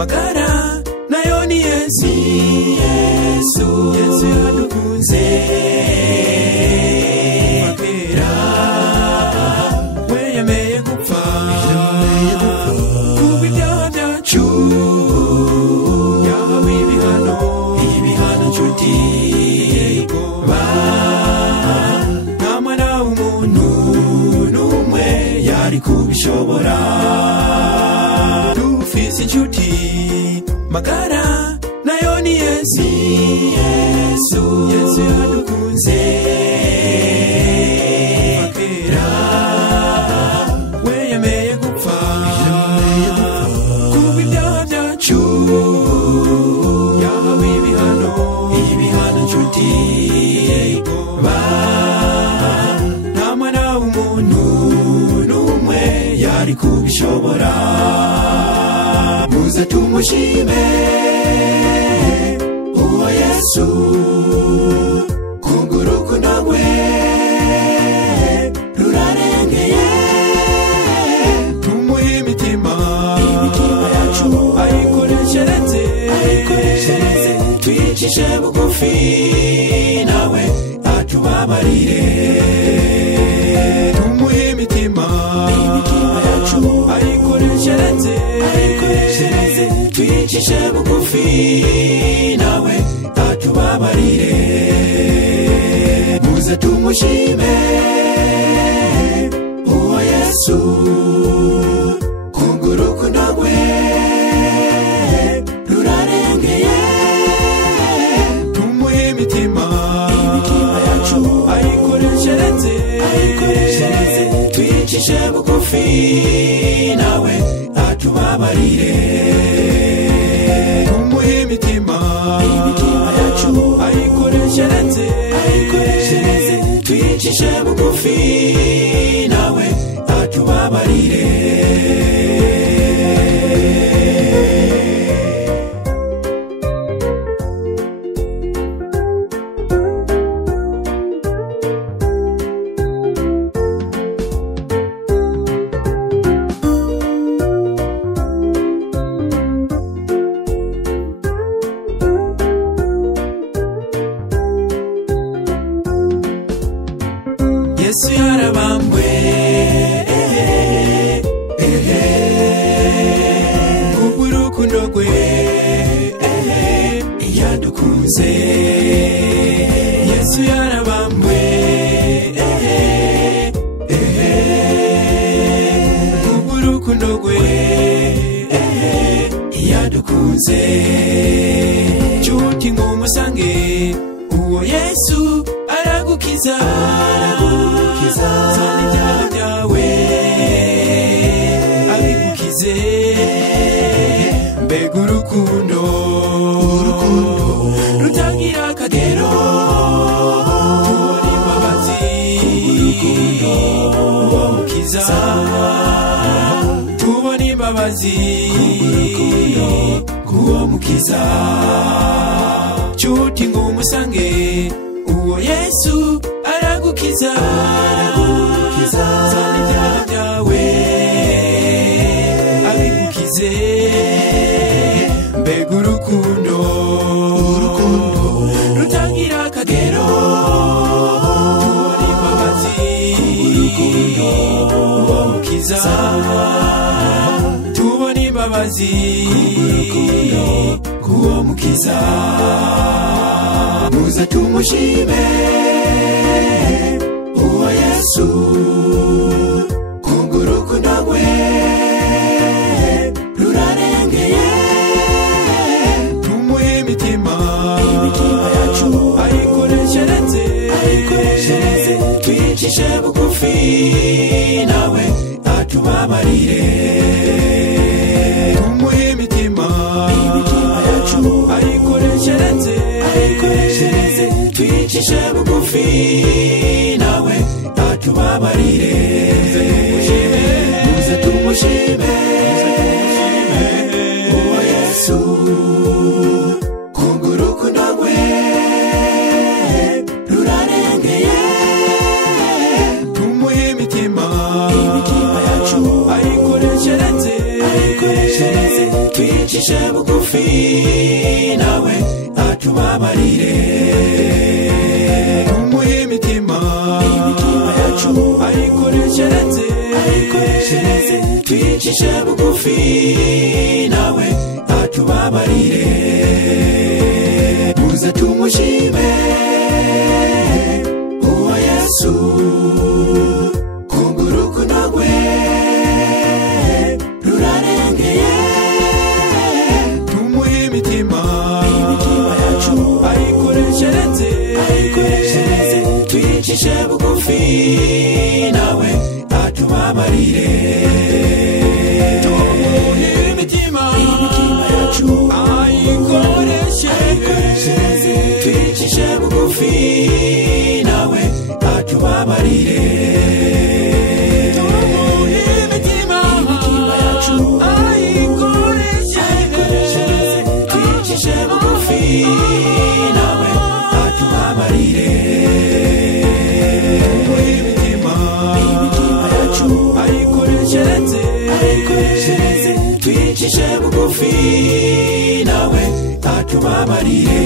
magara nayo ni Yesu. Yesu yadukunze makera we yemeye gupfa kubw'ibyaha byacu yahawe ibihano nshuti nta mwana w'umuntu n'umwe yari kubishobora. Dufise inshuti magara nayo ni Yesu. Yesu yadukunze makera we yemeye gupfa kubw'ibyaha byacu yahawe ibihano nshuti nta mwana w'umuntu n'umwe yari kubishobora. Muze tumushime uwo Yesu kungurukundo rwe rurarengeye. Tumuhe imitima yacu ayikoreshereze twicishe bugufi nawe atubabarire. Tumuhe imitima yacu ayikoreshereze twicishe bugufi nawe atubabarire. Muze tumushime uwo Yesu kungurukundo rwe rurarengeye. Tumuhe imitima yacu ayikoreshereze twicishe bugufi nawe atubabarire. Tumuhe imitima yacu ayikoreshereze twicishe bugufi nawe atubabarire. Yesu yarabambwe kubw'urukundo rwe yadukunze. Yesu yarabambwe kubw'urukundo rwe yadukunze. Nshuti ngumusange uwo Yesu aragukiza zana ibyaha byawe abigukize. Mbega urukundo rutagira akagero. Tubona imbabazi k'uwo mukiza. Nshuti ngumusange uwo Yesu aragukiza zana ibyaha byawe abigukize. Mbega urukundo rutagira akagero. Tubona imbabazi k'uwo mukiza. Tubona imbabazi k'uwo mukiza. Muze tumushime uwo Yesu kungurukundo rwe rurarengeye. Tumuhe imitima yacu ayikoreshereze twicishe bugufi nawe atubabarire. Tumuhe imitima yacu ayikoreshereze twicishe bugufi nawe atubabarire. Muze tumushime uwo Yesu kungurukundo rwe rurarengeye. Tumuhe imitima yacu ayikoreshereze twicishe nawe atubabarire. Tumuhe imitima yacu ayikoreshereze twicishe bugufi nawe atubabarire. Muze tumushime uwo Yesu kungurukundo rwe rurarengeye. Tumuhe imitima yacu ayikoreshereze twicishe bugufi nawe atubabarire. Tumuhe imitima yacu ayikoreshereze twicishe bugufi nawe atubabarire. Tumuhe imitima yacu ayikoreshereze twicishe bugufi nawe atubabarire. Tumuhe imitima yacu ayikoreshereze twicishe bugufi nawe atubabarire.